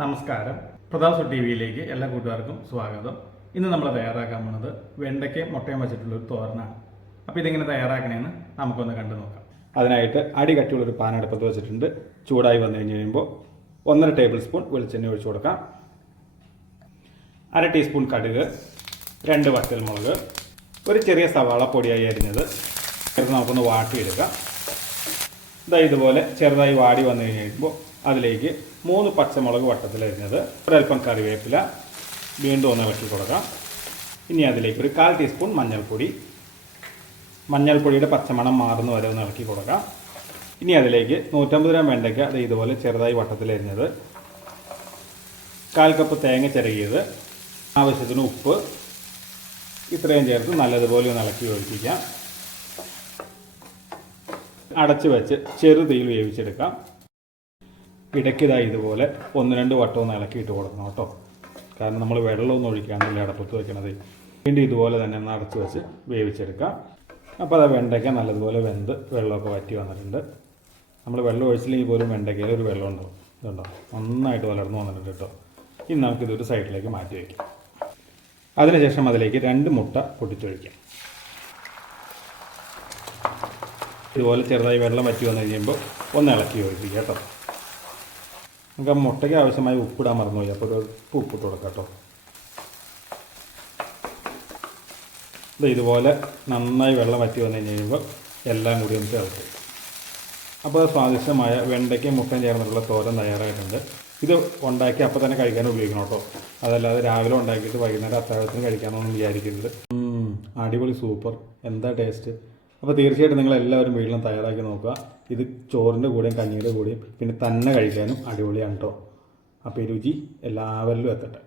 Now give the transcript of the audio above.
നമസ്കാരം. പ്രതാപ് ടി വിയിലേക്ക് എല്ലാ കൂട്ടുകാർക്കും സ്വാഗതം. ഇന്ന് നമ്മൾ തയ്യാറാക്കാൻ പോകുന്നത് വെണ്ടയ്ക്ക് മുട്ടയും വെച്ചിട്ടുള്ള ഒരു തോരനാണ്. അപ്പോൾ ഇതെങ്ങനെ തയ്യാറാക്കണമെന്ന് നമുക്കൊന്ന് കണ്ടു നോക്കാം. അതിനായിട്ട് അടി കട്ടിയുള്ളൊരു പാൻ അടുപ്പത്ത് വെച്ചിട്ടുണ്ട്. ചൂടായി വന്നു കഴിഞ്ഞ് കഴിയുമ്പോൾ ഒന്നര ടേബിൾ സ്പൂൺ വെളിച്ചെണ്ണ ഒഴിച്ചു കൊടുക്കാം. അര ടീസ്പൂൺ കടുക് രണ്ട് വറ്റൽമുളക് ഒരു ചെറിയ സവാള പൊടിയായി അരിഞ്ഞത്. ചേർത്ത് നമുക്കൊന്ന് വാട്ടിയെടുക്കാം. ഇതാ ഇതുപോലെ ചെറുതായി വാടി വന്നു കഴിയുമ്പോൾ അതിലേക്ക് മൂന്ന് പച്ചമുളക് വട്ടത്തിൽ അരിഞ്ഞത് ഒരൽപ്പം കറിവേപ്പില വീണ്ടും ഒന്ന് ഇളക്കി കൊടുക്കാം. ഇനി അതിലേക്ക് ഒരു കാൽ ടീസ്പൂൺ മഞ്ഞൾപ്പൊടി. മഞ്ഞൾപ്പൊടിയുടെ പച്ചമണം മാറുന്ന വരെ ഒന്ന് ഇളക്കി കൊടുക്കാം. ഇനി അതിലേക്ക് നൂറ്റമ്പത് ഗ്രാം വെണ്ടയ്ക്ക അത് ഇതുപോലെ ചെറുതായി വട്ടത്തിൽ അരിഞ്ഞത്. കാൽ കപ്പ് തേങ്ങ ചിരകിയത്. ആവശ്യത്തിന് ഉപ്പ്. ഇത്രയും ചേർത്ത് നല്ലതുപോലെ ഒന്ന് ഇളക്കി ഒഴിപ്പിക്കാം അടച്ചു വെച്ച് ചെറുതീയിൽ വേവിച്ചെടുക്കാം. ഇടയ്ക്കിതായി ഇതുപോലെ ഒന്ന് രണ്ട് വട്ടം ഒന്ന് ഇളക്കിയിട്ട് കൊടുക്കണം കേട്ടോ. കാരണം നമ്മൾ വെള്ളമൊന്നും ഒഴിക്കാണ്ടില്ല അടപ്പത്ത് വെക്കണത്. വീണ്ടും ഇതുപോലെ തന്നെ ഒന്ന് അടച്ചു വെച്ച് വേവിച്ചെടുക്കാം. അപ്പോൾ അത് വെണ്ടയ്ക്ക നല്ലതുപോലെ വെന്ത് വെള്ളമൊക്കെ വറ്റി വന്നിട്ടുണ്ട്. നമ്മൾ വെള്ളം ഒഴിച്ചില്ലെങ്കിൽ പോലും വെണ്ടയ്ക്കയിൽ ഒരു വെള്ളം ഉണ്ടാവും ഇതുണ്ടോ? നന്നായിട്ട് വളർന്നു വന്നിട്ടുണ്ട് കേട്ടോ. ഇനി നമുക്കിതൊരു സൈഡിലേക്ക് മാറ്റി വയ്ക്കാം. അതിനുശേഷം അതിലേക്ക് രണ്ട് മുട്ട പൊട്ടിച്ചൊഴിക്കാം. ഇതുപോലെ ചെറുതായി വെള്ളം വറ്റി വന്നു കഴിയുമ്പോൾ ഒന്ന് ഇളക്കി ഒഴിപ്പിക്കുക കേട്ടോ. നമുക്ക് ആ മുട്ടയ്ക്ക് ആവശ്യമായി ഉപ്പിടാൻ മറന്നുപോയി. അപ്പോൾ ഒരു ഉപ്പ് ഉപ്പിട്ട് കൊടുക്കാം കേട്ടോ. ഇത് ഇതുപോലെ നന്നായി വെള്ളം വറ്റി വന്നു കഴിയുമ്പോൾ എല്ലാം കൂടി ഒന്ന് ചേർക്കും അപ്പോൾ സ്വാദിഷ്ടമായ വെണ്ടയ്ക്കും മുട്ടയും ചേർന്നിട്ടുള്ള തോരൻ തയ്യാറായിട്ടുണ്ട്. ഇത് ഉണ്ടാക്കി അപ്പോൾ തന്നെ കഴിക്കാൻ ഉപയോഗിക്കണം കേട്ടോ. അതല്ലാതെ രാവിലെ ഉണ്ടാക്കിയിട്ട് വൈകുന്നേരം അത്താഴത്തിന് കഴിക്കാമെന്നൊന്നും വിചാരിക്കരുത്. അടിപൊളി സൂപ്പർ. എന്താ ടേസ്റ്റ്? അപ്പോൾ തീർച്ചയായിട്ടും നിങ്ങൾ എല്ലാവരും വീട്ടിലും തയ്യാറാക്കി നോക്കുക. ഇത് ചോറിന്റെ കൂടെയും കഞ്ഞിയുടെ കൂടെയും പിന്നെ തന്നെ കഴിക്കാനും അടിപൊളിയാണ് കേട്ടോ അപ്പോൾ രുചി എല്ലാവരിലും എത്തട്ടെ.